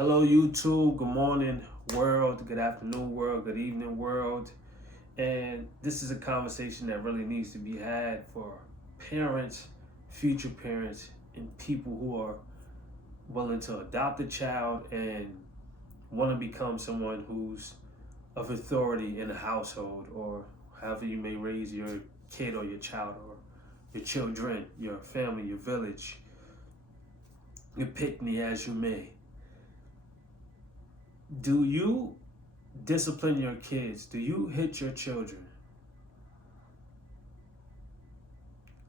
Hello, YouTube. Good morning, world. Good afternoon, world. Good evening, world. And this is a conversation that really needs to be had for parents, future parents, and people who are willing to adopt a child and want to become someone who's of authority in the household, or however you may raise your kid or your child or your children, your family, your village, your pick me as you may. Do you discipline your kids? Do you hit your children?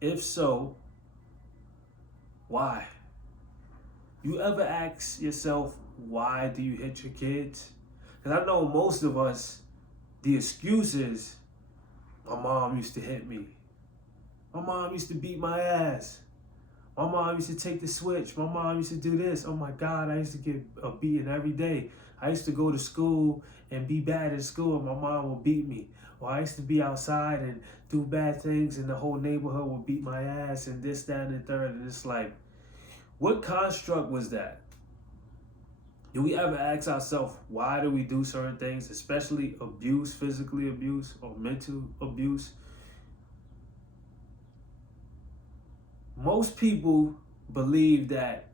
If so, why? You ever ask yourself, why do you hit your kids? Because I know most of us, the excuse is, my mom used to hit me. My mom used to beat my ass. My mom used to take the switch. My mom used to do this. Oh my God, I used to get a beating every day. I used to go to school and be bad at school and my mom would beat me. Or I used to be outside and do bad things and the whole neighborhood would beat my ass and this, that, and the third. And it's like, what construct was that? Do we ever ask ourselves, why do we do certain things, especially abuse, physically abuse or mental abuse? Most people believe that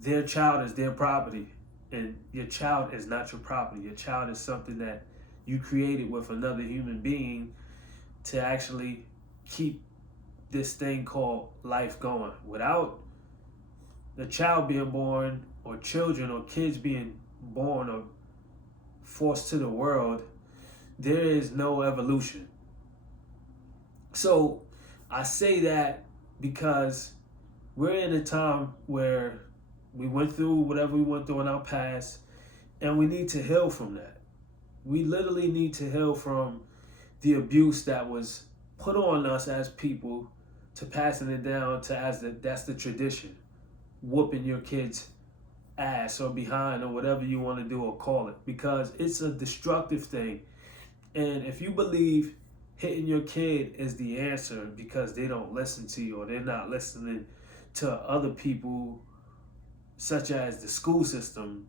their child is their property, and your child is not your property. Your child is something that you created with another human being to actually keep this thing called life going. Without the child being born, or children or kids being born or forced to the world, there is no evolution. So I say that because we're in a time where we went through whatever we went through in our past, and we need to heal from that. We literally need to heal from the abuse that was put on us as people, to passing it down to that's the tradition, whooping your kids' ass or behind or whatever you want to do or call it, because it's a destructive thing. And if you believe hitting your kid is the answer because they don't listen to you or they're not listening to other people, such as the school system,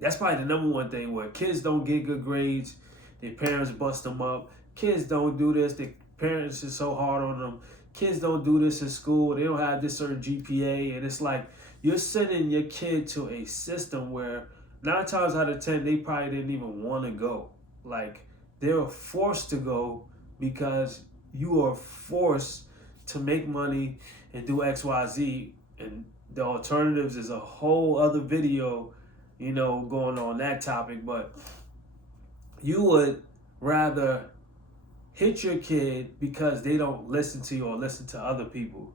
that's probably the number one thing, where kids don't get good grades, their parents bust them up. Kids don't do this, their parents are so hard on them. Kids don't do this in school, they don't have this certain GPA, and it's like you're sending your kid to a system where 9 times out of 10 they probably didn't even want to go. Like, they were forced to go because you are forced to make money and do XYZ. And the alternatives is a whole other video, going on that topic. But you would rather hit your kid because they don't listen to you or listen to other people.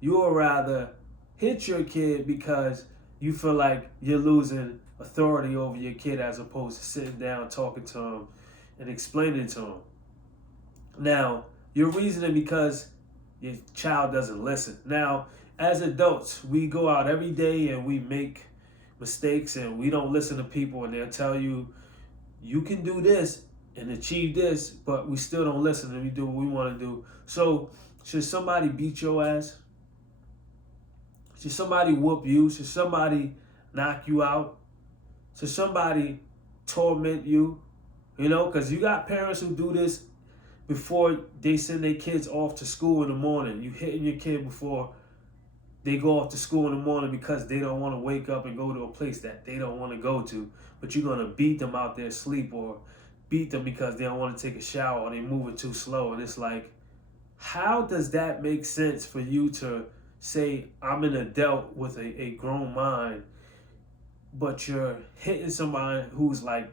You would rather hit your kid because you feel like you're losing authority over your kid, as opposed to sitting down, talking to them, and explaining to them. Now, you're reasoning because your child doesn't listen. Now, as adults, we go out every day and we make mistakes and we don't listen to people, and they'll tell you, you can do this and achieve this, but we still don't listen and we do what we want to do. So, should somebody beat your ass? Should somebody whoop you? Should somebody knock you out? Should somebody torment you? Because you got parents who do this before they send their kids off to school in the morning. You hitting your kid before they go off to school in the morning because they don't want to wake up and go to a place that they don't want to go to. But you're going to beat them out there asleep, or beat them because they don't want to take a shower or they're moving too slow. And it's like, how does that make sense for you to say, I'm an adult with a grown mind, but you're hitting somebody who's like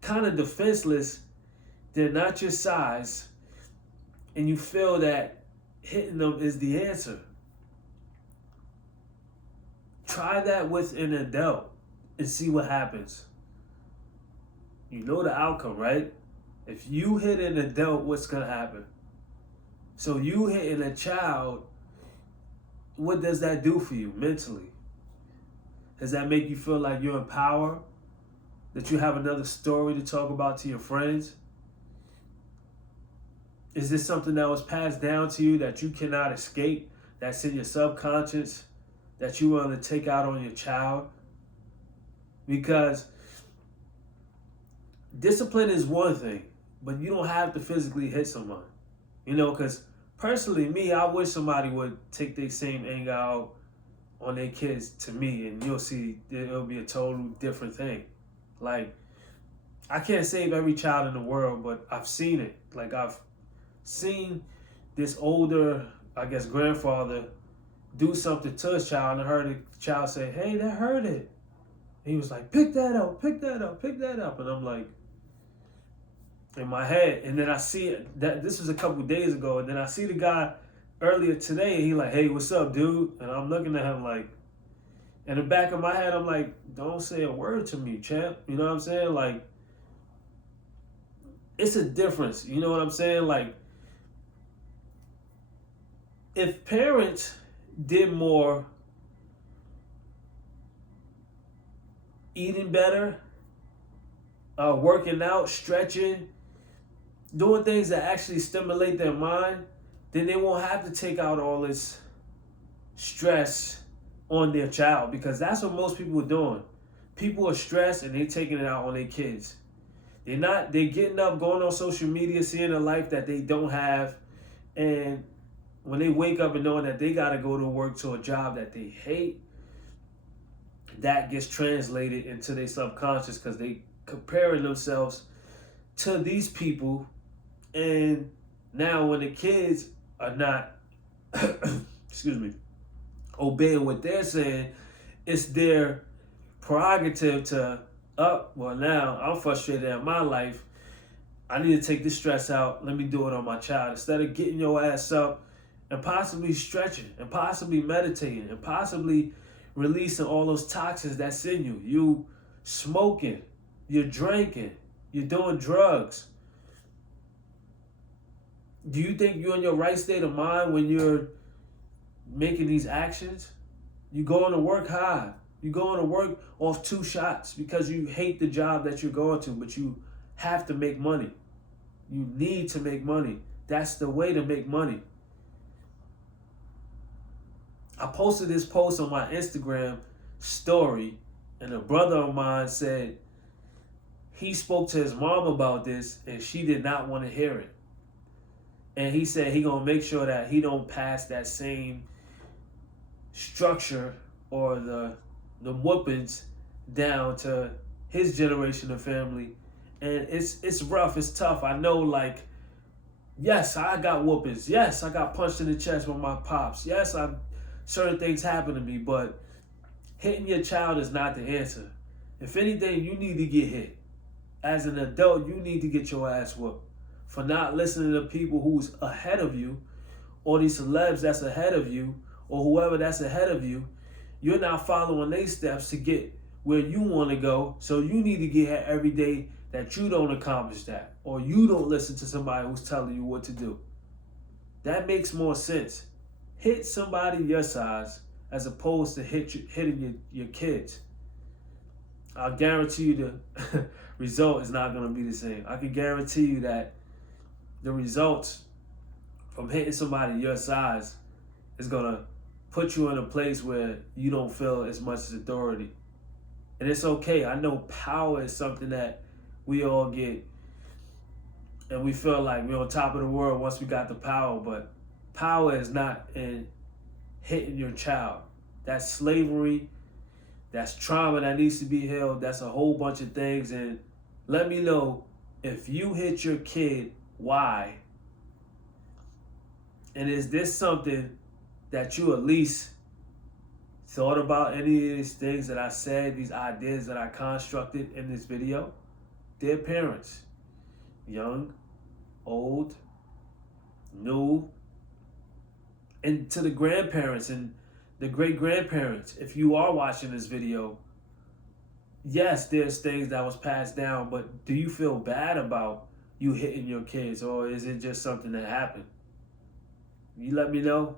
kind of defenseless, they're not your size, and you feel that hitting them is the answer? Try that with an adult and see what happens. You know the outcome, right? If you hit an adult, what's going to happen? So you hitting a child, what does that do for you mentally? Does that make you feel like you're in power? That you have another story to talk about to your friends? Is this something that was passed down to you that you cannot escape? That's in your subconscious? that you want to take out on your child, because discipline is one thing, but you don't have to physically hit someone. Because personally, me, I wish somebody would take their same anger out on their kids to me, and you'll see it'll be a total different thing. Like, I can't save every child in the world, but I've seen it. Like, I've seen this older, I guess, grandfather do something to his child, and I heard the child say, "Hey, that hurt it." And he was like, "Pick that up, pick that up, pick that up." And I'm like, in my head, and then I see it, that this was a couple days ago, and then I see the guy earlier today, and he like, "Hey, what's up, dude?" And I'm looking at him like, in the back of my head, I'm like, don't say a word to me, champ. You know what I'm saying? Like, it's a difference. You know what I'm saying? Like, if parents did more eating better, working out, stretching, doing things that actually stimulate their mind, then they won't have to take out all this stress on their child, because that's what most people are doing. People are stressed and they're taking it out on their kids. They're getting up, going on social media, seeing a life that they don't have, and when they wake up and knowing that they got to go to work to a job that they hate, that gets translated into their subconscious, because they comparing themselves to these people. And now when the kids are not excuse me, obeying what they're saying, it's their prerogative to well, now I'm frustrated at my life, I need to take this stress out, let me do it on my child. Instead of getting your ass up and possibly stretching and possibly meditating and possibly releasing all those toxins that's in you. You smoking, you're drinking, you're doing drugs. Do you think you're in your right state of mind when you're making these actions? You going to work high. You going to work off 2 shots because you hate the job that you're going to, but you have to make money. You need to make money. That's the way to make money. I posted this post on my Instagram story, and a brother of mine said he spoke to his mom about this and she did not want to hear it. And he said he gonna make sure that he don't pass that same structure or the whoopings down to his generation of family. And it's rough, it's tough. I know, like, yes, I got whoopings. Yes, I got punched in the chest with my pops. Yes, certain things happen to me, but hitting your child is not the answer. If anything, you need to get hit. As an adult, you need to get your ass whooped for not listening to people who's ahead of you, or these celebs that's ahead of you, or whoever that's ahead of you. You're not following their steps to get where you want to go, so you need to get hit every day that you don't accomplish that, or you don't listen to somebody who's telling you what to do. That makes more sense. Hit somebody your size as opposed to hitting your kids. I'll guarantee you the result is not going to be the same. I can guarantee you that the results from hitting somebody your size is going to put you in a place where you don't feel as much as authority. And it's okay. I know power is something that we all get, and we feel like we're on top of the world once we got the power, but power is not in hitting your child. That's slavery. That's trauma that needs to be healed. That's a whole bunch of things. And let me know if you hit your kid, why? And is this something that you at least thought about, any of these things that I said, these ideas that I constructed in this video? Dear parents, young, old, new, and to the grandparents and the great-grandparents, if you are watching this video, yes, there's things that was passed down, but do you feel bad about you hitting your kids, or is it just something that happened? You let me know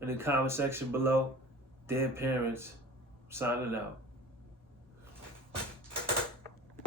in the comment section below. Dear parents, signing out.